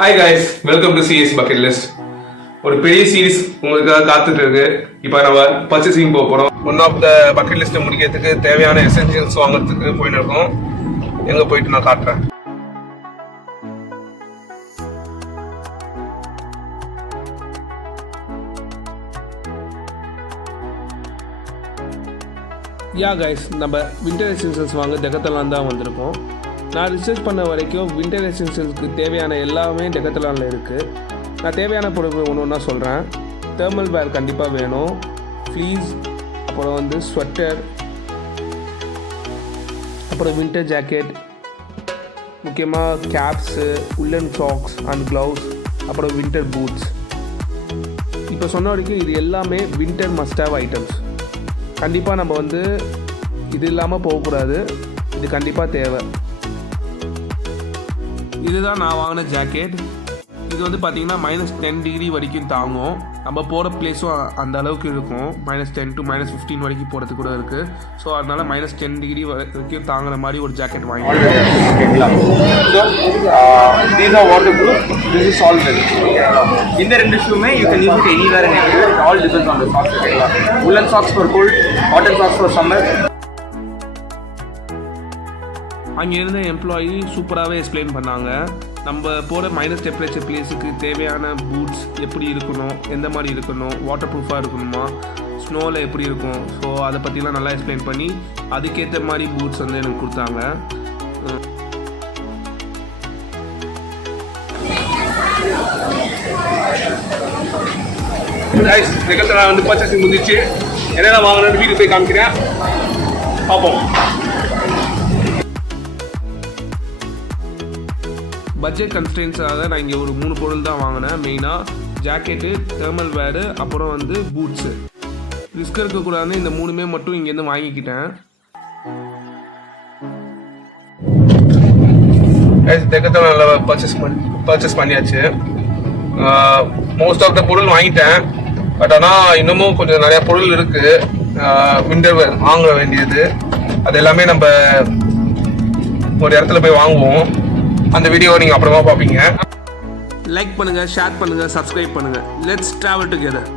Hi guys, welcome to CS bucket list. ஒரு பெரிய series உங்களுக்காக காத்துட்டு இருக்கு. இப்போ நம்ம பர்ச்சேசிங் போக போறோம். ஒன் ஆஃப் த பக்கெட் லிஸ்ட்டை முடிக்கிறதுக்கு தேவையான எசென்சியல்ஸ் வாங்குறதுக்கு போயிட்டு இருக்கோம். எங்க போயிட்டு நான் காட்டுறேன். கைஸ், நம்ம வின்டர் எசென்சியல்ஸ் வாங்க டெக்கத்தலான் தான் வந்திருக்கோம். நான் ரிசர்ச் பண்ண வரைக்கும் வின்டர் எசென்சியல்ஸ்க்கு தேவையான எல்லாமே டெக்கத்தலானில் இருக்குது. நான் தேவையான பொருட்கள் ஒன்று ஒன்றா சொல்கிறேன். தெர்மல் வேர் கண்டிப்பாக வேணும், ஃப்ளீஸ், அப்புறம் ஸ்வெட்டர், அப்புறம் வின்டர் ஜாக்கெட், முக்கியமாக கேப்ஸு, உள்ளன் சாக்ஸ் அண்ட் க்ளவுஸ், அப்புறம் வின்டர் பூட்ஸ். இப்போ சொன்ன வரைக்கும் இது எல்லாமே வின்டர் மஸ்ட் ஹேவ் ஐட்டம்ஸ். கண்டிப்பாக நம்ம இது இல்லாமல் போகக்கூடாது. இது கண்டிப்பாக தேவை. இதுதான் நான் வாங்கின ஜாக்கெட். இது பார்த்தீங்கன்னா -10 டிகிரி வரைக்கும் தாங்கும். நம்ம போகிற பிளேஸும் அந்த அளவுக்கு இருக்கும். -10 to -15 வரைக்கும் போகிறது கூட இருக்குது. ஸோ அதனால் -10 டிகிரி வரைக்கும் தாங்குற மாதிரி ஒரு ஜாக்கெட் வாங்கிக்கலாம். இந்த ரெண்டு ஷூமே you can use it anywhere and everywhere. It all depends on the socks. woolen socks for cold, cotton socks for summer. அங்கே இருந்த எம்ப்ளாயி சூப்பராகவே எக்ஸ்பிளைன் பண்ணாங்க. நம்ம போகிற மைனஸ் டெம்பரேச்சர் பிளேஸுக்கு தேவையான பூட்ஸ் எப்படி இருக்கணும், எந்த மாதிரி இருக்கணும், வாட்டர் ப்ரூஃபாக இருக்கணுமா, ஸ்னோவில் எப்படி இருக்கும், ஸோ அதை பற்றிலாம் நல்லா எக்ஸ்பிளைன் பண்ணி அதுக்கேற்ற மாதிரி பூட்ஸ் எனக்கு கொடுத்தாங்க. நான் பர்ச்சேசிங் முடிஞ்சிச்சு. என்னென்ன வாங்கினு வீட்டுக்கு போய் காமிக்கிறேன், பார்ப்போம். பட்ஜெட் கன்ஸ்டன்ஸாக நான் இங்கே ஒரு 3 பொருள் தான் வாங்கினேன். மெயினாக ஜாக்கெட்டு, தெர்மல் வேரு, அப்புறம் பூட்ஸு. ரிஸ்க் இருக்கக்கூடாதுன்னு இந்த 3மே மட்டும் இங்கேருந்து வாங்கிக்கிட்டேன். டெக்கத்தலானில் பர்ச்சேஸ் பண்ணியாச்சு. மோஸ்ட் ஆஃப் த பொருள் வாங்கிட்டேன். பட் ஆனால் இன்னமும் கொஞ்சம் நிறையா பொருள் இருக்குது விண்டர் வேர் வாங்க வேண்டியது. அது எல்லாமே நம்ம ஒரு இடத்துல போய் வாங்குவோம். அந்த வீடியோவை நீங்கள் அப்புறமா பார்ப்பீங்க. லைக் பண்ணுங்கள், ஷேர் பண்ணுங்கள், சப்ஸ்கிரைப் பண்ணுங்கள். Let's travel together.